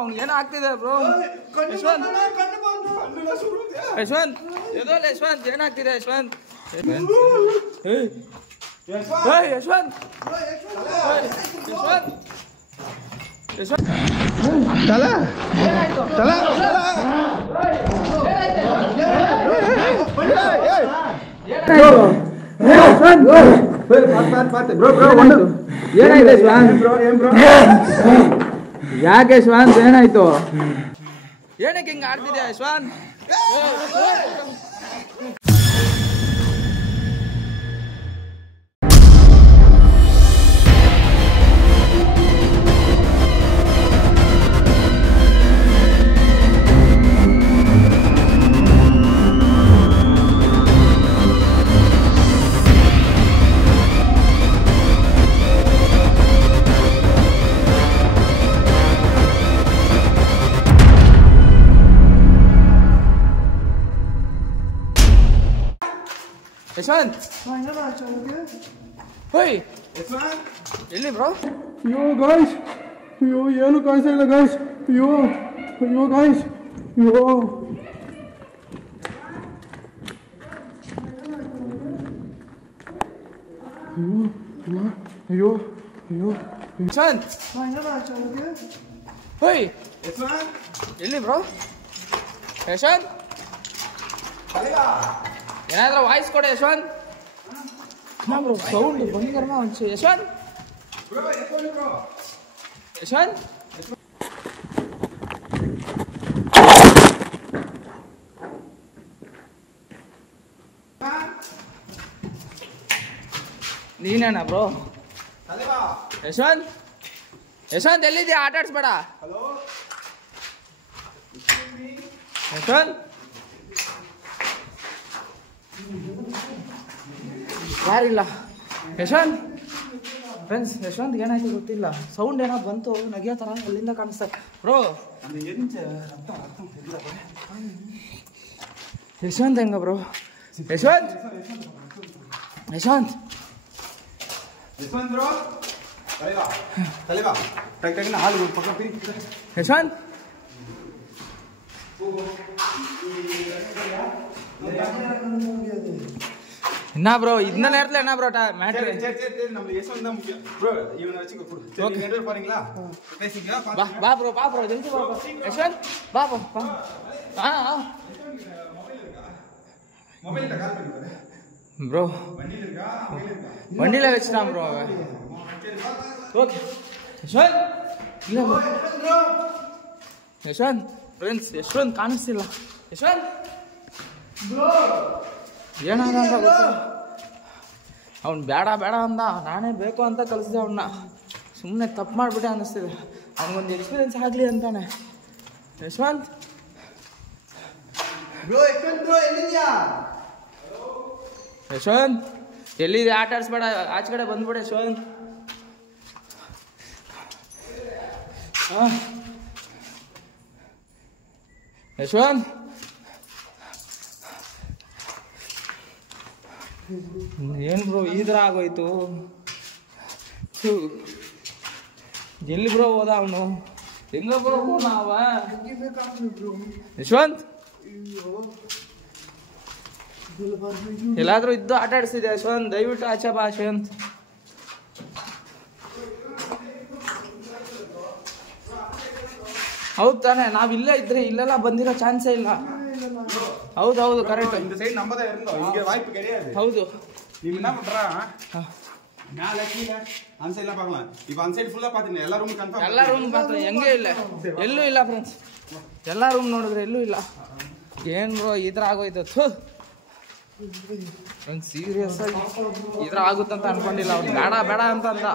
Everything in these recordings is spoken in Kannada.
ಅವ್ನಿಗೆ ಏನೋ ಆಗ್ತಿದೆ ಬ್ರೋ. ಯಶವಂತ್ ಯಶವಂತ್ ಎದೋಲ್ಲ ಯಶವಂತ್ ಏನಾಗ್ತಿದೆ ಯಶವಂತ್? ಯಶವಂತ್ ಯಶವಂತ್ ಯಶವಂತ್ ತಲ ತಲ ಯಾಕೆ ಯಶವಂತ್ ಏನಾಯ್ತು? ಏನಕ್ಕೆ ಹಿಂಗ ಆಡ್ತಿದ್ಯಾ ಯಶವಂತ್? ಯಶವಂತ್ ಹೋಯ್ ಎಲ್ಲಿ ಬ್ರೋ? ಅಯ್ಯೋ ಗಾಯ್ಸ್, ಅಯ್ಯೋ ಏನು ಕಾಣಿಸ್ತಾ ಇಲ್ಲ ಗಾಯ್ಸ್. ಅಯ್ಯೋ ಅಯ್ಯೋ ಗಾಯ್ಸ್, ಅಯ್ಯೋ ಅಯ್ಯೋ ಅಯ್ಯೋ ಯಶವಂತ್ ಹೋಯ್ ಎಲ್ಲಿ ಬ್ರೋ? ಯಶವಂತ್ ಏನಾದ್ರೂ ವಾಯ್ಸ್ ಕೊಡೆ ಯಶವಂತ್. ಬ್ರೋ ಸೌಂಡ್ ಭಯಂಕರ ಒಂಚೂರು ಯಶವಂತ್ ಯಶವಂತ್ ನೀನೇನಾ ಬ್ರೋ? ಯಶವಂತ್ ಯಶವಂತ್ ಎಲ್ಲಿದ್ಯಾ? ಆಟ ಆಡ್ಸ್ಬೇಡ ಯಶವಂತ್. ಯಾರಿಲ್ಲ ಯಶವಂತ್. ಫ್ರೆಂಡ್ಸ್ ಯಶವಂತ್ ಏನಾಯ್ತು ಗೊತ್ತಿಲ್ಲ, ಸೌಂಡ್ ಏನೋ ಬಂತು ನಗಿಯೋ ಥರ ಅಲ್ಲಿಂದ ಕಾಣಿಸ್ತಾ ಬ್ರೋ. ಯಶವಂತ್ ಹೆಂಗ ಬ್ರೋ? ಯಶವಂತ್ ಯಶವಂತ್ ಯಶವಂತ್ என்ன ப்ரோ இந்த நேரத்துல என்ன ப்ரோ மேட்ச்? சரி நம்ம யசவந்த் தான் முக்கியம் ப்ரோ. இவனை வச்சுக்க ப்ரோ. சரி ரெண்டு பேர் பாருங்களா? பேசிங்க. வா ப்ரோ ஜெல்தி வா ப்ரோ. யசவந்த் வா ப்ரோ. மொபைல்ல கால் பண்ணி பாரு ப்ரோ. வண்டில இருக்கா? வண்டில வெச்சிட்டான் ப்ரோ அவன். ஓகே யசவந்த் இல்ல ப்ரோ. யசவந்த் ಫ್ರೆಂಡ್ಸ್ ಯಶವಂತ್ ಕಾಣಿಸ್ತಿಲ್ಲ. ಯಶವಂತ್ ಬ್ರೋ ಏನಾದ ಅಂತ ಗೊತ್ತಿಲ್ಲ. ಅವ್ನು ಬೇಡ ಬೇಡ ಅಂದ, ನಾನೇ ಬೇಕು ಅಂತ ಕಲಿಸಿದೆ ಅವನ್ನ. ಸುಮ್ಮನೆ ತಪ್ಪು ಮಾಡಿಬಿಟ್ಟೆ ಅನ್ನಿಸ್ತಿದೆ. ಅವನಿಗೊಂದು ಎಕ್ಸ್ಪೀರಿಯನ್ಸ್ ಆಗಲಿ ಅಂತಾನೆ. ಯಶವಂತ್ ಬ್ರೋ ಎಲ್ಲಿದ್ಯಾ? ಯಶವಂತ್ ಎಲ್ಲಿದೆ? ಆಟ ಆಡಿಸ್ಬೇಡ, ಆಚೆ ಕಡೆ ಬಂದ್ಬಿಡ ಯಶವಂತ್. ಯಶವಂತ್ ಏನು ಬ್ರೋ ಈ ಥರ ಆಗೋಯ್ತು? ಎಲ್ಲಿ ಬ್ರೋ ಹೋದ ಅವನು? ಹೆಂಗ ಬ್ರೋ ನಾವ? ಯಶವಂತ್ ಎಲ್ಲಾದ್ರೂ ಇದ್ದು ಆಟ ಆಡಿಸಿದೆ ಯಶವಂತ್, ದಯವಿಟ್ಟು ಆಚೆ ಬಾ ಯಶವಂತ್. ಹೌದು ತಾನೆ, ನಾವ್ ಇಲ್ಲೇ ಇದ್ರೆ ಇಲ್ಲೆಲ್ಲ ಬಂದಿರೋ ಚಾನ್ಸೇ ಇಲ್ಲ. ಹೌದೌದು ಕರೆಕ್ಟ್. இந்த சைடு நம்ம தான் இருந்தோம், இங்க வாய்ப்பு கிடையாது. ಹೌದು நீங்க என்ன பண்றா மேல கீழ அந்த சைடுல பார்க்கலாம். இப்போ அந்த சைடு ಫುಲ್ಲಾ பாத்தீங்க, ಎಲ್ಲ ರೂಮ್ ಕನ್ಫರ್ಮ್. ಎಲ್ಲ ರೂಮ್ ಮಾತ್ರ ಹೆಂಗೆ ಇಲ್ಲ, ಎಲ್ಲೂ ಇಲ್ಲ ಫ್ರೆಂಡ್ಸ್. ಎಲ್ಲ ರೂಮ್ ನೋಡಿದ್ರೆ ಎಲ್ಲೂ ಇಲ್ಲ. ಏನ್ ಬ್ರೋ ಈ ಥರ ಆಗೋಯ್ತು? ಫ್ರೆಂಡ್ಸ್ ಸೀರಿಯಸ್ ಆಗಿ ಈ ಥರ ಆಗುತ್ತಂತ ಅನ್ಕೊಂಡಿಲ್ಲ. ಅವ್ನು ಬೇಡ ಬೇಡ ಅಂತ ಅಂದ,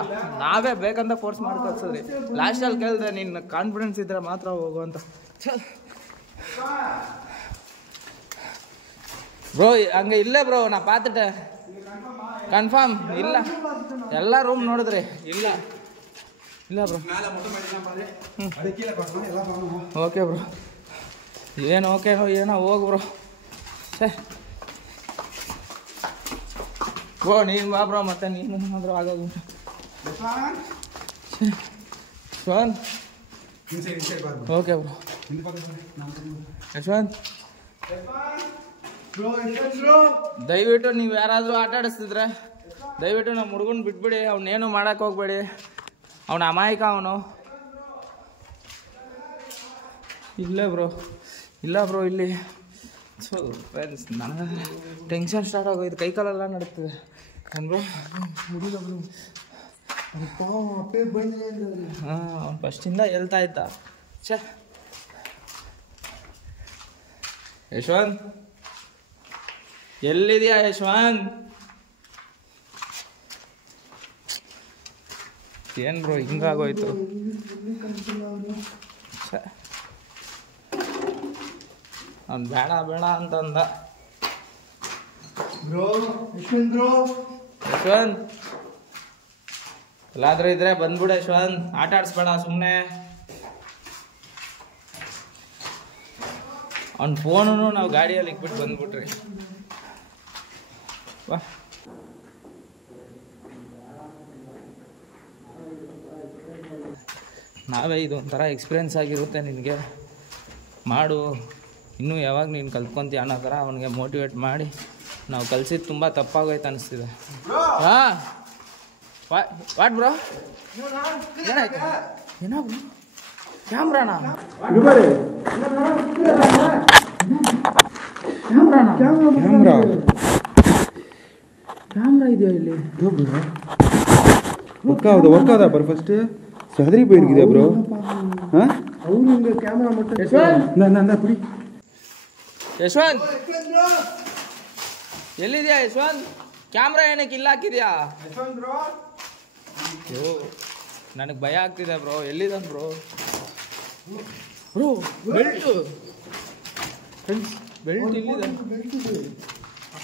ನಾವೇ ಬೇಕಂತ ಫೋರ್ಸ್ ಮಾಡಿ ಕಳ್ಸಿದ್ರಿ. ಲಾಸ್ಟಲ್ಲಿ ಕೇಳಿದೆ ನಿನ್ನ ಕಾನ್ಫಿಡೆನ್ಸ್ ಇದ್ರೆ ಮಾತ್ರ ಹೋಗು ಅಂತ. ಬ್ರೋ ಹಂಗೆ ಇಲ್ಲೇ ಬ್ರೋ, ನಾ ಪಾತ್ರೆ ಕನ್ಫರ್ಮ್ ಇಲ್ಲ. ಎಲ್ಲ ರೂಮ್ ನೋಡಿದ್ರಿ ಇಲ್ಲ ಇಲ್ಲ ಬ್ರೋ. ಓಕೆ ಬ್ರೋ, ಏನು ಓಕೆನೋ ಏನೋ ಹೋಗು ಬ್ರೋ. ಬ್ರೋ ನೀನು ಬಾ ಬ್ರೋ, ಮತ್ತೆ ನೀನು ಏನಾದರೂ ಆಗೋದು. Shown okay bro. ಯಶವಂತ್ ದಯವಿಟ್ಟು ನೀವು ಯಾರಾದರೂ ಆಟ ಆಡಿಸ್ತಿದ್ರೆ ದಯವಿಟ್ಟು ನಮ್ಮ ಹುಡುಗನ ಬಿಟ್ಬಿಡಿ. ಅವನೇನು ಮಾಡಕ್ಕೆ ಹೋಗ್ಬೇಡಿ. ಅವನ ಅಮಾಯಕ ಅವನು. ಇಲ್ಲೇ ಬ್ರೋ, ಇಲ್ಲ ಬ್ರೋ ಇಲ್ಲಿ. ಸೊ ಫ್ರೆಂಡ್ಸ್, ನನಗೆ ಟೆನ್ಷನ್ ಸ್ಟಾರ್ಟ್ ಆಗೋಯ್ತು. ಕೈ ಕಾಲೆಲ್ಲ ನಡೀತದೆ ಬ್ರೋ. ಹಾಂ, ಅವ್ನು ಫಸ್ಟಿಂದ ಹೇಳ್ತಾ ಇದ್ದ. ಛೇ ಯಶವಂತ್, ಎಲ್ಲಿದೆಯಾ ಯಶವಂತ್? ಏನು ಬ್ರೋ ಹಿಂಗಾಗೋಯ್ತು? ಅವ್ನು ಬೇಡ ಬೇಡ ಅಂತಂದ ಬ್ರೋ. ಯಶವಂತ್, ಎಲ್ಲಾದ್ರೂ ಇದ್ರೆ ಬಂದ್ಬಿಡು ಯಶವಂತ್. ಆಟ ಆಡಿಸ್ಬೇಡ ಸುಮ್ಮನೆ. ಅವ್ನ ಫೋನು ನಾವು ಗಾಡಿಯಲ್ಲಿ ಇಕ್ಬಿಟ್ಟು ಬಂದ್ಬಿಟ್ರಿ. ವಾ, ನಾವೇ ಇದು ಒಂಥರ ಎಕ್ಸ್ಪೀರಿಯೆನ್ಸ್ ಆಗಿರುತ್ತೆ ನಿನಗೆ. ಮಾಡು, ಇನ್ನೂ ಯಾವಾಗ ನೀನು ಕಲ್ತ್ಕೊಂತೀಯ ಅನ್ನೋ ಥರ ಅವನಿಗೆ ಮೋಟಿವೇಟ್ ಮಾಡಿ ನಾವು ಕಲಿಸಿದ್ದು ತುಂಬ ತಪ್ಪಾಗೋಯ್ತು ಅನಿಸ್ತಿದೆ. ಹಾಂ, ವಾಟ್ ಬ್ರೋ? ಏನಾಯ್ತು? ಏನೋ ಬ್ರೋ? ಕ್ಯಾಮ್ರಾನಾ? ಕ್ಯಾಮ್ರಾ ಇದೆಯಾ ಇಲ್ಲಿ? ವರ್ಕ್ ಆದ ಬರ್ ಫಸ್ಟ್ ಸಹದ್ರಿ ಬೈರ್ಗಿದೆ ಬ್ರೋ. ಹಾಂ, ಅವ್ರು ಕ್ಯಾಮ್ರಾ ಮತ್ತೆ ಯಶವಂತ್ ಎಲ್ಲಿದ್ಯಾ ಯಶವಂತ್? ಕ್ಯಾಮ್ರಾ ಏನಕ್ಕೆ ಇಲ್ಲ ಹಾಕಿದ್ಯಾ? ಬ್ರೋ ನನಗೆ ಭಯ ಆಗ್ತಿದೆ ಬ್ರೋ. ಎಲ್ಲಿದ್ದಾನೆ bro? Bro belt, friends belt ಇಲ್ಲಿದೆ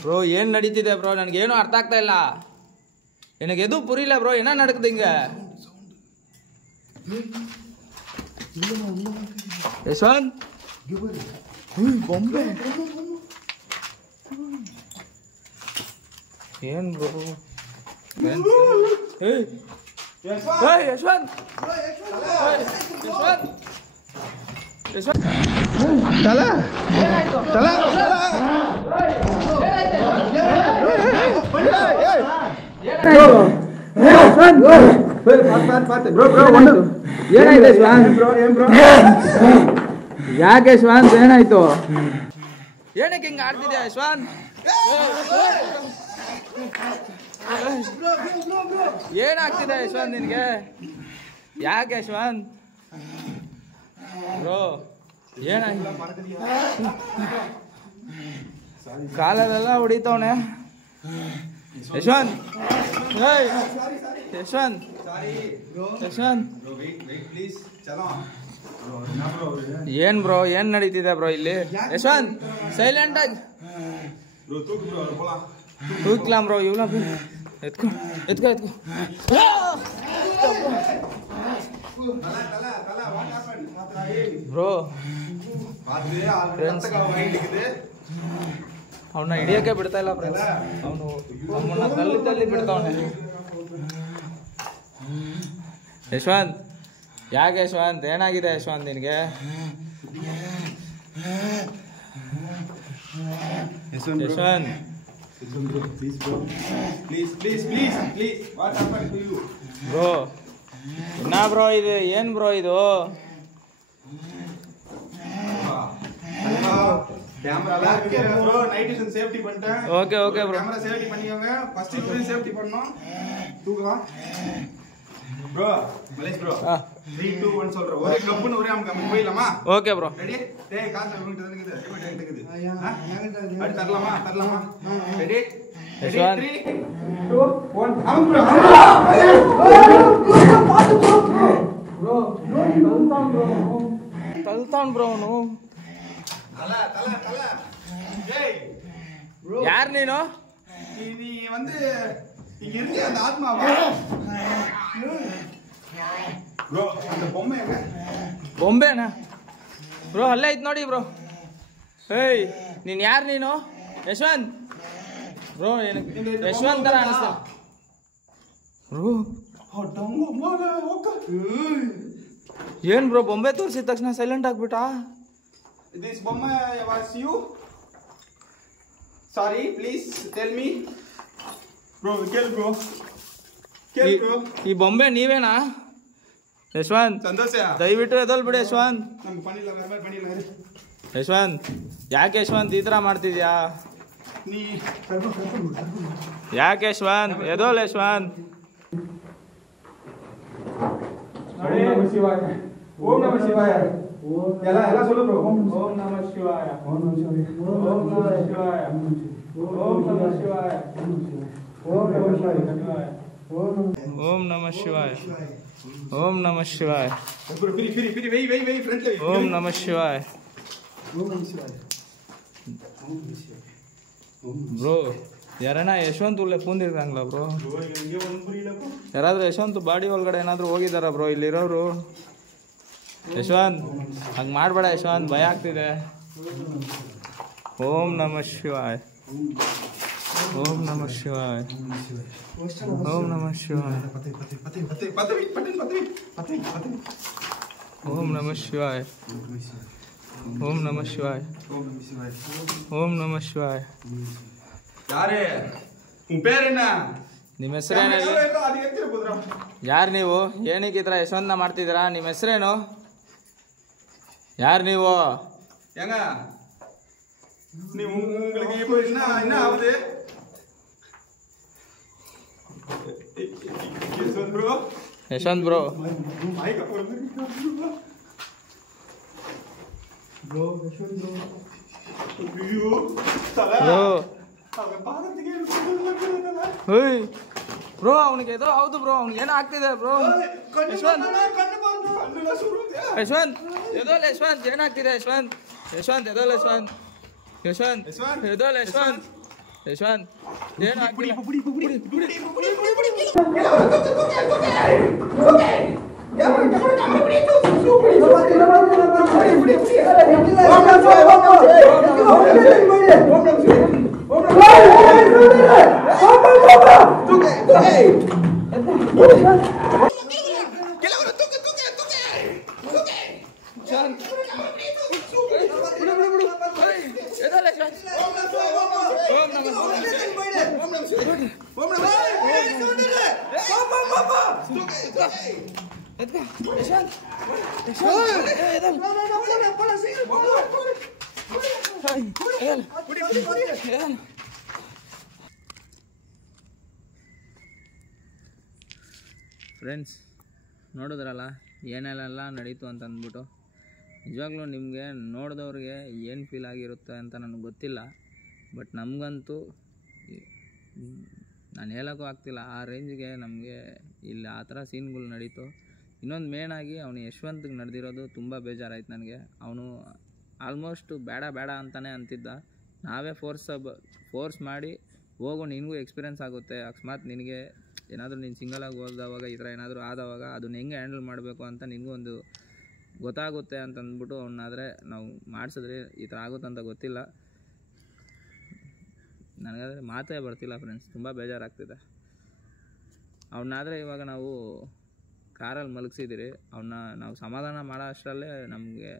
ಬ್ರೋ. ಏನು ನಡೀತಿದೆ ಬ್ರೋ? ನನಗೇನು ಅರ್ಥ ಆಗ್ತಾ ಇಲ್ಲ. ನನಗೆ ಎದು ಪುರಿಲ್ಲ ಬ್ರೋ. ಏನೋ ನಡಕ್ದು ಹಿಂಗೆ. ಯಶವಂತ್ ಬೊಂಬೆ ಏನು ಬ್ರೋ? ಯಶವಂತ್ ಯಾಕೆ ಯಶವಂತ್ ಏನಾಯ್ತು? ಏನಕ್ಕೆ ಹಿಂಗೆ ಆಡ್ತಿದ್ಯಾ ಯಶವಂತ್? ಏನಾಗ್ತಿದೆ ಯಶವಂತ್ ನಿನಗೆ? ಯಾಕೆ ಯಶವಂತ್ ಬ್ರೋ? ಏನಾಯ್ತು? ಕಾಲಲ್ಲೆಲ್ಲ ಹೊಡಿತವನೆ ಯಶವಂತ್. ಯಶವಂತ್ ಯಶವಂತ್ ಏನ್ ಬ್ರೋ? ಏನ್ ನಡೀತಿದೆ ಬ್ರೋ ಇಲ್ಲಿ? ಯಶವಂತ್ ಸೈಲೆಂಟ್ ಆಗಿ ತೂಕ್ಲಾಂ ಬ್ರೋ. ಇವಳ ಎತ್ಕೊ ಎತ್ಕೊ ಎತ್ಕೊ ಬ್ರೋ. ಅವನ್ನ ಹಿಡಿಯೋಕೆ ಬಿಡ್ತಾ ಇಲ್ಲ ಫ್ರೆಂಡ್ಸ್. ಅವನು ನಮ್ಮನ್ನ ತಲ್ಲಿ ಬಿಡ್ತಾವನೆ. ಯಶವಂತ್ ಯಾಕೆ ಯಶವಂತ್? ಏನಾಗಿದೆ ಯಶವಂತ್ ನಿನಗೆ? ಯಶವಂತ್ ಬ್ರೋ ಇನ್ನ ಬ್ರೋ ಇದು ಏನು ಬ್ರೋ ಇದು? Okay okay bro. Camera safety பண்ணிக்கோங்க. ஃபர்ஸ்ட் இப்பவே சேஃப்டி பண்ணனும். தூக்கலாம் ப்ரோ. மலேஷ் ப்ரோ 3 2 1 சொல்றேன். ஒரே கப்புன்னு ஒரே அம்மா போயிடலாமா? Okay bro. ரெடி? டேய் காசு உன்கிட்ட தான் இருக்குது. எப்படி இருக்குது? அடி தரலாமா? ரெடி? 3 2 1 அம் ப்ரோ. ப்ரோ தல்தான் ப்ரோ அவನು. தல ஏய் ப்ரோ யார் நீனோ? நீ வந்து இங்க இருக்க அந்த ஆத்மாவா? ப்ரோ அந்த பொம்மை எங்க? பொம்மைனா ப்ரோ ಅಲ್ಲೇ ಐತ್ ನೋಡಿ ಬ್ರೋ. ಏಯ್ ನೀನು ಯಾರು ನೀನು? ಯಶವಂತ್ ಬ್ರೋ. ಯಶವಂತ್ ತರ ಅನಿಸ್ತಾ ಬ್ರೋ. ಏನು ಬ್ರೋ ಬೊಂಬೆ ತೋರಿಸಿದ ತಕ್ಷಣ silent ಆಗ್ಬಿಟ್ಟಾ? This bomba was you? Sorry, please tell me. Bro, kill bro. Kill bro. ಈ ಬೊಂಬೆ ನೀವೇನಾ ಯಶವಂತ್? ಸಂತೋಷ ದಯವಿಟ್ಟು ಎದಲ್ ಬಿಡಿ ಯಶವಂತ್. ನಮ್ಗೆ ಪಣಿಲ್ಲ ಪಣಿಲ್ಲ ಯಶವಂತ್ ಯಾಕೆ ಯಶವಂತ್ ಈ ಥರ ಮಾಡ್ತಿದ್ಯಾ? ನೀ ಯಾಕೆ ಯಶವಂತ್? ಎದೋಲ್ ಯಶವಂತ್. ಶಿವಾಯ ಓಂ ನಮಃ ಶಿವಾಯ ಎಲ್ಲ ಸೊಲ್ಲು ಬ್ರೋ. ಓಂ ನಮಃ ಶಿವಾಯ. ಓಂ ನಮಃ ಶಿವಾಯ. ಓಂ ನಮಃ ಶಿವಾಯ. ಓಂ ನಮಃ ಶಿವಾಯ. ಓಂ ನಮಃ ಶಿವಾಯ. ಓಂ ನಮಃ ಶಿವಾಯ. ಫಿರಿ ವೆಯ್ ಫ್ರಂಟ್ ಲೈ. ಓಂ ನಮಃ ಶಿವಾಯ. ಬ್ರೋ ಯಾರಣ್ಣ ಯಶವಂತ್ ಉಳ್ಳೆ ಪೂಂದಿರ್ತಾಂಗ್ಲ ಬ್ರೋ? ಯಾರಾದ್ರೂ ಯಶವಂತ್ ಬಾಡಿ ಒಳಗಡೆ ಏನಾದ್ರು ಹೋಗಿದಾರ ಬ್ರೋ ಇಲ್ಲಿರೋರು? ಯಶವಂತ್ ಹಂಗೆ ಮಾಡಬೇಡ ಯಶವಂತ್, ಭಯ ಆಗ್ತಿದೆ. ಓಂ ನಮಃ ಶಿವಾಯ. ಓಂ ನಮಃ ಶಿವಾಯ. ಓಂ ನಮಃ ಶಿವಾಯ. ಓಂ ನಮಃ ಶಿವಾಯ. ಓಂ ನಮಃ ಶಿವಾಯ. ಓಂ ನಮಃ ಶಿವಾಯ. ಯಾರೇ ಉನ್ ಪೇರೇನ? ನಿಮ್ಮ ಹೆಸರೇನು? ಯಾರು ನೀವು? ಏನಕ್ಕೆ ಈ ಥರ ಯಶವಂತನ ಮಾಡ್ತಿದ್ದೀರಾ? ನಿಮ್ಮ ಹೆಸರೇನು? ಯಾರು ನೀವು? ಹೆಂಗ ನೀವು உங்களுக்கு இப்போ என்ன ஆகுது? Yashwant bro. Yashwant bro. Mike ಅಪ್ಪ ಬ್ರೋ ಯಶವಂತ್ ಬ್ರೋ. ಅಯ್ಯೋ ತಲ ಬ್ರೋ ಅವನ ಪಾದಕ್ಕೆ ಹೇಯ್ ಬ್ರೋ ಅವನಿಗೆ ಎದುರು ಹೌದು ಬ್ರೋ ಅವ್ನಿಗೆ ಏನೋ ಆಗ್ತಿದೆ ಬ್ರೋ. ಯಶವಂತ್ ಯಶವಂತ್ ಎದೋಲ್ ಯಶವಂತ್ ಏನಾಗ್ತಿದೆ ಯಶವಂತ್? ಯಶವಂತ್ ಎದೋಲ್ ಯಶವಂತ್. ಯಶವಂತ್ ಎದೋಲ್ ಯಶವಂತ್. ಯಶವಂತ್ ಏನು ಆಗ್ತಿಲ್ಲ? ಫ್ರೆಂಡ್ಸ್ ನೋಡಿದ್ರಲ್ಲ ಏನೆಲ್ಲ ನಡೀತು ಅಂತ ಅಂದ್ಬಿಟ್ಟು. ನಿಜವಾಗ್ಲೂ ನಿಮಗೆ ನೋಡಿದವ್ರಿಗೆ ಏನು ಫೀಲ್ ಆಗಿರುತ್ತೆ ಅಂತ ನನಗೆ ಗೊತ್ತಿಲ್ಲ. ಬಟ್ ನಮಗಂತೂ ನಾನು ಹೇಳೋಕ್ಕೂ ಆಗ್ತಿಲ್ಲ, ಆ ರೇಂಜಿಗೆ ನಮಗೆ ಇಲ್ಲಿ ಆ ಥರ ಸೀನ್ಗಳು ನಡೀತು. ಇನ್ನೊಂದು ಮೇನಾಗಿ ಅವನು ಯಶವಂತ್ಗೆ ನಡೆದಿರೋದು ತುಂಬ ಬೇಜಾರಾಯ್ತು ನನಗೆ. ಅವನು ಆಲ್ಮೋಸ್ಟ್ ಬೇಡ ಅಂತಲೇ ಅಂತಿದ್ದ. ನಾವೇ ಫೋರ್ಸ್ ಮಾಡಿ ಹೋಗು ನಿನಗೂ ಎಕ್ಸ್ಪೀರಿಯೆನ್ಸ್ ಆಗುತ್ತೆ, ಅಕಸ್ಮಾತ್ ನಿನಗೆ ಏನಾದರೂ ನೀನು ಸಿಂಗಲಾಗಿ ಹೋದವಾಗ ಈ ಥರ ಏನಾದರೂ ಆದವಾಗ ಅದನ್ನ ಹೆಂಗೆ ಹ್ಯಾಂಡಲ್ ಮಾಡಬೇಕು ಅಂತ ನಿನಗೂ ಒಂದು ಗೊತ್ತಾಗುತ್ತೆ ಅಂತ ಅಂದ್ಬಿಟ್ಟು ಅವನ್ನಾದರೆ ನಾವು ಮಾಡಿಸಿದ್ರೆ ಈ ಥರ ಆಗುತ್ತೆ ಅಂತ ಗೊತ್ತಿಲ್ಲ. ನನಗಾದರೆ ಮಾತೇ ಬರ್ತಿಲ್ಲ ಫ್ರೆಂಡ್ಸ್, ತುಂಬ ಬೇಜಾರಾಗ್ತಿದೆ. ಅವನ್ನಾದರೆ ಇವಾಗ ನಾವು ಕಾರಲ್ಲಿ ಮಲಗಿಸಿದ್ದೀರಿ, ಅವನ್ನ ನಾವು ಸಮಾಧಾನ ಮಾಡೋ ಅಷ್ಟರಲ್ಲೇ ನಮಗೆ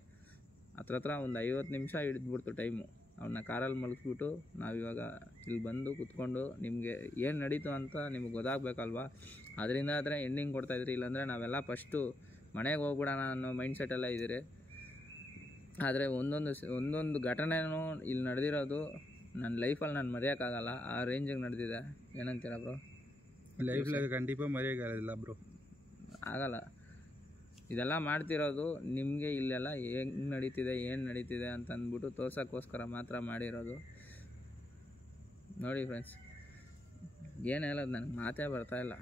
ಹತ್ರ ಒಂದು 50 ನಿಮಿಷ ಹಿಡಿದ್ಬಿಡ್ತು ಟೈಮು. ಅವನ್ನ ಕಾರಲ್ಲಿ ಮಲಗಿಸ್ಬಿಟ್ಟು ನಾವಿವಾಗ ಇಲ್ಲಿ ಬಂದು ಕೂತ್ಕೊಂಡು ನಿಮಗೆ ಏನು ನಡೀತು ಅಂತ ನಿಮಗೆ ಗೊತ್ತಾಗಬೇಕಲ್ವಾ, ಅದರಿಂದ ಆದರೆ ಎಂಡಿಂಗ್ ಕೊಡ್ತಾಯಿದ್ರಿ. ಇಲ್ಲಾಂದರೆ ನಾವೆಲ್ಲ ಫಸ್ಟು ಮನೆಗೆ ಹೋಗ್ಬಿಡೋಣ ಅನ್ನೋ ಮೈಂಡ್ಸೆಟ್ಟೆಲ್ಲ ಇದ್ದೀರಿ. ಆದರೆ ಒಂದೊಂದು ಘಟನೆನೂ ಇಲ್ಲಿ ನಡೆದಿರೋದು ನನ್ನ ಲೈಫಲ್ಲಿ ನಾನು ಮರೆಯೋಕ್ಕಾಗಲ್ಲ, ಆ ರೇಂಜಿಗೆ ನಡೆದಿದೆ. ಏನಂತೀರಾ ಬ್ರೋ? ಲೈಫ್ಲಾಗ ಖಂಡಿತ ಮರೆಯೋಕ್ಕಾಗೋದಿಲ್ಲ ಬ್ರೋ, ಆಗಲ್ಲ. ಇದೆಲ್ಲ ಮಾಡ್ತಿರೋದು ನಿಮಗೆ ಇಲ್ಲೆಲ್ಲ ಹೆಂಗೆ ನಡೀತಿದೆ ಏನು ನಡೀತಿದೆ ಅಂತ ಅಂದ್ಬಿಟ್ಟು ತೋರ್ಸೋಕ್ಕೋಸ್ಕರ ಮಾತ್ರ ಮಾಡಿರೋದು. ನೋಡಿ ಫ್ರೆಂಡ್ಸ್, ಏನು ಹೇಳೋದು ನನಗೆ ಮಾತೇ ಬರ್ತಾಯಿಲ್ಲ.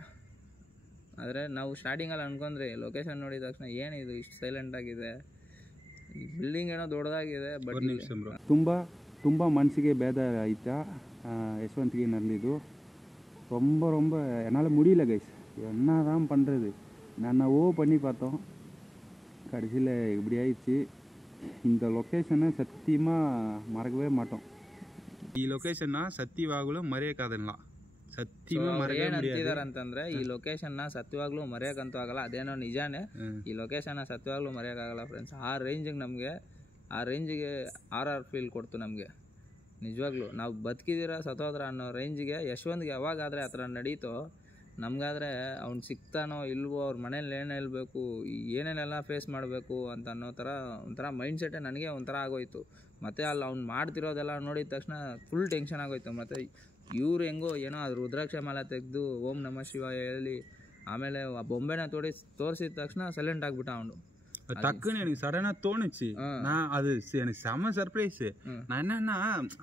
ಆದರೆ ನಾವು ಸ್ಟಾರ್ಟಿಂಗಲ್ಲಿ ಅಂದ್ಕೊಂಡ್ರಿ ಲೊಕೇಶನ್ ನೋಡಿದ ತಕ್ಷಣ ಏನಿದು ಇಷ್ಟು ಸೈಲೆಂಟಾಗಿದೆ, ಈ ಬಿಲ್ಡಿಂಗ್ ಏನೋ ದೊಡ್ಡದಾಗಿದೆ. ಬಟ್ ತುಂಬ ಮನಸ್ಸಿಗೆ ಬೇದ ಆಯಿತಾ யஷ்வந்த்க்கு நடந்தது. ரொம்ப என்னால் முடியல கைஸ், என்ன தான் பண்ணுறது. நான் பண்ணி பார்த்தோம், கடைசியில் இப்படி ஆயிடுச்சு. இந்த ಲೊಕೇಶನ್ ಸತ್ಯமாக ಮರಗವೇ ಮಾಟೋಂ. ಈ ಲೊಕೇಶನ್ನ ಸತ್ಯವಾಗಲೂ ಮರೆಯೋಕ್ಕಾಗಲ್ಲ. ಸತ್ಯವಾಗಿ ಏನ್ ಅಂತಿದಾರ ಅಂತಂದ್ರೆ ಈ ಲೊಕೇಶನ್ ನ ಸತ್ಯವಾಗ್ಲೂ ಮರೆಯಕ್ಕಂತೂ ಆಗಲ್ಲ. ಅದೇನೋ ನಿಜಾನೇ, ಈ ಲೊಕೇಶನ್ ನ ಸತ್ಯವಾಗ್ಲೂ ಮರೆಯಕ್ಕಾಗಲ್ಲ ಫ್ರೆಂಡ್ಸ್. ಆ ರೇಂಜಿಗೆ ನಮಗೆ ಆರ್ ಫೀಲ್ ಕೊಡ್ತು ನಮಗೆ. ನಿಜವಾಗ್ಲೂ ನಾವು ಬದುಕಿದಿರ ಸತ್ತೋದ್ರ ಅನ್ನೋ ರೇಂಜಿಗೆ ಯಶವಂತ್ಗೆ ಯಾವಾಗಾದರೆ ಆ ಥರ ನಡೀತೋ, ನಮಗಾದರೆ ಅವ್ನು ಸಿಗ್ತಾನೋ ಇಲ್ವೋ, ಅವ್ರ ಮನೇಲಿ ಏನು ಹೇಳ್ಬೇಕು, ಏನೇನೆಲ್ಲ ಫೇಸ್ ಮಾಡಬೇಕು ಅಂತ ಅನ್ನೋ ಥರ ಒಂಥರ ಮೈಂಡ್ ಸೆಟ್ಟೇ ನನಗೆ ಒಂಥರ ಆಗೋಯ್ತು. ಮತ್ತು ಅಲ್ಲಿ ಅವ್ನು ಮಾಡ್ತಿರೋದೆಲ್ಲ ನೋಡಿದ ತಕ್ಷಣ ಫುಲ್ ಟೆನ್ಷನ್ ಆಗೋಯ್ತು. ಮತ್ತು ಇವ್ರು ಹೆಂಗೋ ಏನೋ ಅದು ರುದ್ರಾಕ್ಷ ಮಾಲೆ ತೆಗೆದು ಓಂ ನಮಃ ಶಿವಾಯ ಹೇಳಿ ಆಮೇಲೆ ಆ ಬೊಂಬೆನ ತೋರಿಸಿದ ತಕ್ಷಣ ಸೈಲೆಂಟ್ ಆಗಿಬಿಟ್ಟ அவனு. டக்குன்னு எனக்கு சடனா தோணுச்சு. நான் அது எனக்கு செம சர்ப்ரைஸ். நான் என்னன்னா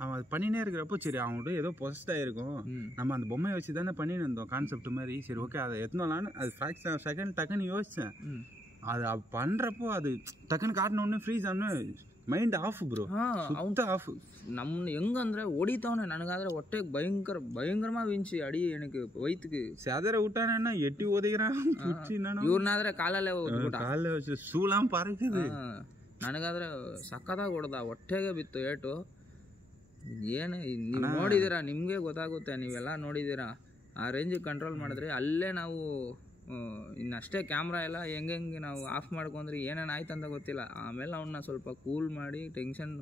அவன் பண்ணினே இருக்கிறப்போ சரி அவன்கிட்ட ஏதோ பொசஸ்ட் ஆயிருக்கும், நம்ம அந்த பொம்மையை வச்சு தானே பண்ணின்னு இருந்தோம் கான்செப்ட் மாதிரி. சரி ஓகே அதை எத்தனாலான்னு அது ஃபிராக்ஷன் ஆஃப் செகண்ட் டக்குன்னு யோசிச்சேன். அது பண்றப்போ அது டக்குன்னு காட்டின உடனே ஃப்ரீஸ் ஆன ಮೈಂಡ್ ಆಫ್ ಬ್ರೋ, ಸುತ್ತ ಆಫ್. ನಮ್ಮನ್ನ ಹೆಂಗಂದ್ರೆ ಹೊಡಿತಾವನೆ. ನನಗಾದ್ರೆ ಹೊಟ್ಟೆಗೆ ಭಯಂಕರமா ವಿಂಚಿ ಅಡಿ எனக்கு ವೈತ್ಗೆ சாதர விட்டானே எட்டி ஓதிக்கிறான். ಇವ್ರನಾದ್ರೆ ಕಾಲಲ್ಲೇ ಕಾಲೇ ಸೂಲಾಂ ಪಾರಿಸಿದೆ. ನನಗಾದ್ರೆ ಸಕ್ಕತ್ತಾಗಿ ಹೊಡೆದ, ಹೊಟ್ಟೆಗೆ ಬಿತ್ತು ಏಟು. ಏನು ನೀವು ನೋಡಿದ್ದೀರಾ, ನಿಮಗೆ ಗೊತ್ತಾಗುತ್ತೆ, ನೀವೆಲ್ಲ ನೋಡಿದ್ದೀರಾ. ಆ ರೇಂಜಿಗೆ ಕಂಟ್ರೋಲ್ ಮಾಡಿದ್ರೆ ಅಲ್ಲೇ ನಾವು ಇನ್ನಷ್ಟೇ ಕ್ಯಾಮ್ರಾ ಎಲ್ಲ ಹೆಂಗೆ ನಾವು ಆಫ್ ಮಾಡ್ಕೊಂಡ್ರೆ ಏನೇನು ಆಯ್ತು ಅಂತ ಗೊತ್ತಿಲ್ಲ. ಆಮೇಲೆ ಅವನ್ನ ಸ್ವಲ್ಪ ಕೂಲ್ ಮಾಡಿ ಟೆನ್ಷನ್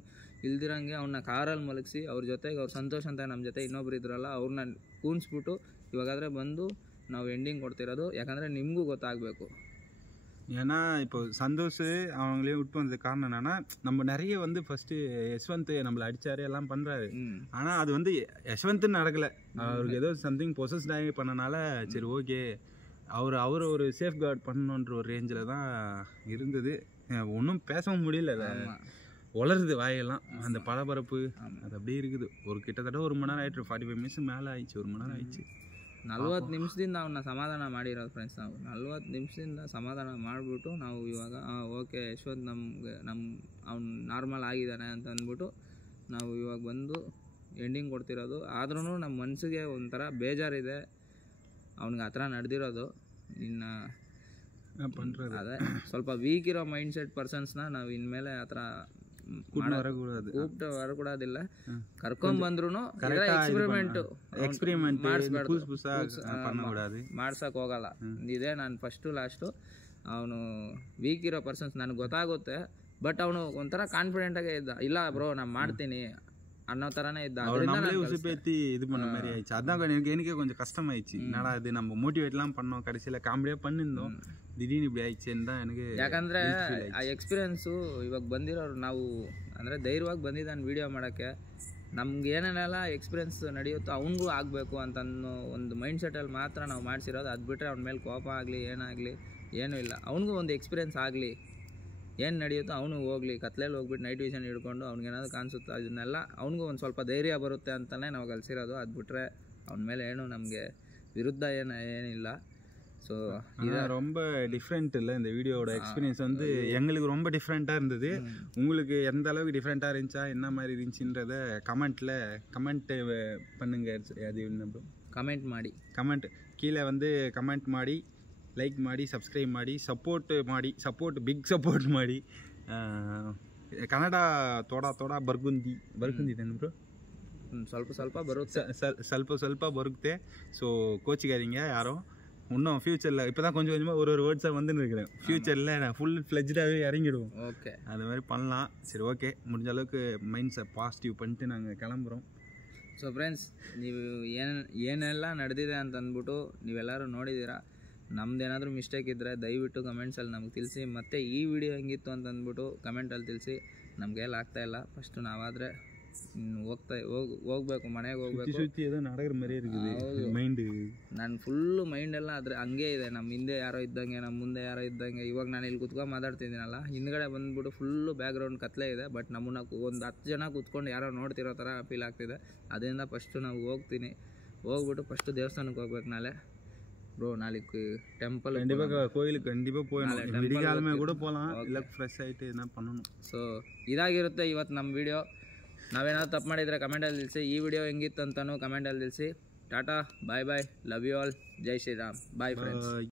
ಇಲ್ದಿರಂಗೆ ಅವನ್ನ ಕಾರಲ್ಲಿ ಮಲಗಿಸಿ ಅವ್ರ ಜೊತೆಗೆ ಅವ್ರು ಸಂತೋಷ್ ಅಂತ ನಮ್ಮ ಜೊತೆ ಇನ್ನೊಬ್ರು ಇದ್ರಲ್ಲ ಅವ್ರನ್ನ ಕೂನ್ಸ್ಬಿಟ್ಟು ಇವಾಗಾದರೆ ಬಂದು ನಾವು ಎಂಡಿಂಗ್ ಕೊಡ್ತಿರೋದು. ಯಾಕಂದರೆ ನಿಮಗೂ ಗೊತ್ತಾಗಬೇಕು. ஏன்னா இப்போ சந்தோஷ் அவங்களையும் விட்டு வந்தது காரணம் என்னன்னா, நம்ம நிறைய வந்து ஃபர்ஸ்ட் யஷ்வந்த் நம்மளை அடிச்சாரு எல்லாம் பண்றாரு. ஆனா அது வந்து யஷ்வந்த்னு நடக்கல, அவருக்கு ஏதோ சம்திங் பொசஸ்ட் ஆகி பண்ணனால சரி ஓகே அவர் ஒரு சேஃப் கார்டு பண்ணணுன்ற ஒரு ரேஞ்சில் தான் இருந்தது. ஒன்றும் பேசவும் முடியல, வளருது வாயெல்லாம் அந்த பரபரப்பு அது அப்படியே இருக்குது. ஒரு கிட்டத்தட்ட 1 மணி நேரம் ஆயிட்டு, 45 மினிட்ஸ் மேலே ஆயிடுச்சு, 1 மணி நேரம் ಆಯ್ತು. 40 ನಿಮಿಷದಿಂದ ಅವನ್ನ ಸಮಾಧಾನ ಮಾಡಿರೋದು ಫ್ರೆಂಡ್ಸ್. ನಾವು 40 ನಿಮಿಷದಿಂದ ಸಮಾಧಾನ ಮಾಡಿಬಿಟ್ಟು ನಾವು ಇವಾಗ ಓಕೆ ಯಶವಂತ್ ಅವ್ನು ನಾರ್ಮಲ್ ಆಗಿದ್ದಾನೆ ಅಂತ ಅಂದ್ಬಿಟ್ಟು ನಾವು ಇವಾಗ ಬಂದು ಎಂಡಿಂಗ್ ಕೊಡ್ತಿರೋದು. ಆದ್ರೂ ನಮ್ಮ ಮನಸ್ಸಿಗೆ ಒಂಥರ ಬೇಜಾರಿದೆ ಅವ್ನಿಗೆ ಆ ಥರ ನಡೆದಿರೋದು. ಇನ್ನು ಅದೇ ಸ್ವಲ್ಪ ವೀಕ್ ಇರೋ ಮೈಂಡ್ ಸೆಟ್ ಪರ್ಸನ್ಸ್ನ ನಾವು ಇನ್ಮೇಲೆ ಆ ಥರ ಹೊರಕೊಡೋದಿಲ್ಲ. ಕರ್ಕೊಂಡ್ಬಂದ್ರು ಎಕ್ಸ್ಪೆರಿಮೆಂಟ್ ಮಾಡ್ಸಕ್ ಹೋಗಲ್ಲ. ಇದೇ ನಾನು ಫಸ್ಟು ಲಾಸ್ಟು. ಅವನು ವೀಕ್ ಇರೋ ಪರ್ಸನ್ಸ್ ನನಗೆ ಗೊತ್ತಾಗುತ್ತೆ, ಬಟ್ ಅವನು ಒಂಥರ ಕಾನ್ಫಿಡೆಂಟ್ ಆಗೇ ಇದ್ದ. ಇಲ್ಲ ಬ್ರೋ ನಾನು ಮಾಡ್ತೀನಿ ಅನ್ನೋ தரனே இத. நம்மளே உசுப்பேத்தி இது பண்ண மாதிரி ஆயிடுச்சு. அதான் எனக்கே கொஞ்சம் கஷ்டமாயிடுச்சு. என்னடா இது நம்ம மோட்டிவேட்லாம் பண்ணோம், கடைசியில் காமெடியாக பண்ணியிருந்தோம், ದಿಢೀರ್ನು இப்படி ಆಯ್ತು ಅಂತ ನನಗೆ. ಯಾಕಂದರೆ ಆ ಎಕ್ಸ್ಪೀರಿಯೆನ್ಸು ಇವಾಗ ಬಂದಿರೋರು ನಾವು ಅಂದರೆ ಧೈರ್ಯವಾಗಿ ಬಂದಿದ್ದಾನೆ ವೀಡಿಯೋ ಮಾಡೋಕ್ಕೆ. ನಮ್ಗೆ ಏನೇನೆಲ್ಲ ಎಕ್ಸ್ಪೀರಿಯೆನ್ಸ್ ನಡೆಯುತ್ತೋ ಅವನಿಗೂ ಆಗಬೇಕು ಅಂತ ಅನ್ನೋ ಒಂದು ಮೈಂಡ್ ಸೆಟ್ಟಲ್ಲಿ ಮಾತ್ರ ನಾವು ಮಾಡಿಸಿರೋದು. ಅದು ಬಿಟ್ಟರೆ ಅವ್ನ ಮೇಲೆ ಕೋಪ ಆಗಲಿ ಏನಾಗಲಿ ಏನೂ ಇಲ್ಲ. ಅವನಿಗೂ ಒಂದು ಎಕ್ಸ್ಪೀರಿಯೆನ್ಸ್ ಆಗಲಿ, ಏನು ನಡೆಯುತ್ತೋ ಅವನು ಹೋಗ್ಲಿ, ಕತ್ಲೆಯಲ್ಲಿ ಹೋಗ್ಬಿಟ್ಟು ನೈಟ್ ವಿಷನ್ ಹಿಡ್ಕೊಂಡು ಅವ್ನಿಗೇನಾದ್ರು ಕಾಣಿಸುತ್ತೋ ಅದನ್ನೆಲ್ಲ ಅವನಿಗೂ ಒಂದು ಸ್ವಲ್ಪ ಧೈರ್ಯ ಬರುತ್ತೆ ಅಂತಲೇ ನಾವು ಕಲಿಸಿರೋದು. ಅದು ಬಿಟ್ಟರೆ ಅವನ ಮೇಲೆ ಏನು ನಮಗೆ ವಿರುದ್ಧ ಏನಿಲ್ಲ. ஸோ இது ரொம்ப டிஃப்ரெண்ட் இல்லை. இந்த வீடியோட எக்ஸ்பீரியன்ஸ் வந்து எங்களுக்கு ரொம்ப டிஃப்ரெண்ட்டாக இருந்தது. உங்களுக்கு எந்த அளவுக்கு டிஃப்ரெண்ட்டாக இருந்துச்சா, என்ன மாதிரி இருந்துச்சுன்றத கமெண்ட் பண்ணுங்க. அது என்ன கமெண்ட் கீழே வந்து கமெண்ட் ಮಾಡಿ, ಲೈಕ್ ಮಾಡಿ, ಸಬ್ಸ್ಕ್ರೈಬ್ ಮಾಡಿ, ಸಪೋರ್ಟ್ ಬಿಗ್ ಸಪೋರ್ಟ್ ಮಾಡಿ. ಕನ್ನಡ ತೋಡ ಬರ್ಗುಂದಿ ತಾನೆ ಬ್ರೋ, ಸ್ವಲ್ಪ ಬರುತ್ತೆ. ஸோ கோச்சிக்காதீங்க யாரும். இன்னும் ஃபியூச்சரில் இப்போ தான் கொஞ்சம் கொஞ்சமாக ஒரு வேர்ட்ஸாக வந்துன்னு இருக்கிறேன். ஃபியூச்சரில் நான் ஃபுல் ஃப்ளெஜ்டாகவே இறங்கிடுவோம். ஓகே, அது மாதிரி பண்ணலாம். சரி ஓகே, முடிஞ்ச அளவுக்கு மைண்ட்ஸை பாசிಟಿವ್ பண்ணிட்டு ನಾங்கள் கிளம்புறோம். ಸೊ ಫ್ರೆಂಡ್ಸ್, ನೀವು ಏನೆಲ್ಲ ನಡೆದಿದೆ ಅಂತ ಅಂದ್ಬಿಟ್ಟು ನೀವೆಲ್ಲರೂ ನೋಡಿದ್ದೀರಾ. ನಮ್ದೇನಾದರೂ ಮಿಸ್ಟೇಕ್ ಇದ್ದರೆ ದಯವಿಟ್ಟು ಕಮೆಂಟ್ಸಲ್ಲಿ ನಮಗೆ ತಿಳಿಸಿ. ಮತ್ತು ಈ ವಿಡಿಯೋ ಹೆಂಗಿತ್ತು ಅಂತ ಅಂದ್ಬಿಟ್ಟು ಕಮೆಂಟಲ್ಲಿ ತಿಳಿಸಿ. ನಮಗೆ ಎಲ್ಲ ಆಗ್ತಾಯಿಲ್ಲ. ಫಸ್ಟು ನಾವಾದರೆ ಹೋಗ್ಬೇಕು, ಮನೆಗೆ ಹೋಗ್ಬೇಕು. ನಾನು ಫುಲ್ಲು ಮೈಂಡೆಲ್ಲ ಆದರೆ ಹಂಗೆ ಇದೆ. ನಮ್ಮ ಹಿಂದೆ ಯಾರೋ ಇದ್ದಂಗೆ, ನಮ್ಮ ಮುಂದೆ ಯಾರೋ ಇದ್ದಂಗೆ. ಇವಾಗ ನಾನು ಇಲ್ಲಿ ಕುತ್ಕೊಂಡು ಮಾತಾಡ್ತಿದ್ದೀನಲ್ಲ, ಹಿಂದ್ಗಡೆ ಬಂದ್ಬಿಟ್ಟು ಫುಲ್ಲು ಬ್ಯಾಕ್ಗ್ರೌಂಡ್ ಕತ್ಲೆ ಇದೆ. ಬಟ್ ನಮ್ಮನ್ನ ಒಂದು 10 ಜನ ಕೂತ್ಕೊಂಡು ಯಾರೋ ನೋಡ್ತಿರೋ ಥರ ಫೀಲ್ ಆಗ್ತಿದೆ. ಅದರಿಂದ ಫಸ್ಟು ನಾವು ಹೋಗ್ಬಿಟ್ಟು ಫಸ್ಟು ದೇವಸ್ಥಾನಕ್ಕೆ ಹೋಗ್ಬೇಕು. ನಾಳೆ ப்ரோ நாளைக்கு டெம்பிள் கோயிலுக்கு கண்டிப்பாக போயிடணும். விடிகாலமே கூட போகலாம், இல்லை ಫ್ರೆಶ್ ಆಯಿತು என்ன பண்ணணும். ಸೊ ಇದಾಗಿರುತ್ತೆ ಇವತ್ತು ನಮ್ಮ ವಿಡಿಯೋ. ನಾವೇನಾದ್ರು ತಪ್ಪು ಮಾಡಿದರೆ ಕಮೆಂಟಲ್ಲಿ ತಿಳಿಸಿ. ಈ ವಿಡಿಯೋ ಹೆಂಗಿತ್ತು ಅಂತಲೂ ಕಮೆಂಟಲ್ಲಿ ತಿಳಿಸಿ. ಟಾಟಾ, ಬಾಯ್, ಲವ್ ಯು ಆಲ್, ಜೈ ಶ್ರೀರಾಮ್, ಬಾಯ್ ಫ್ರೆಂಡ್ಸ್.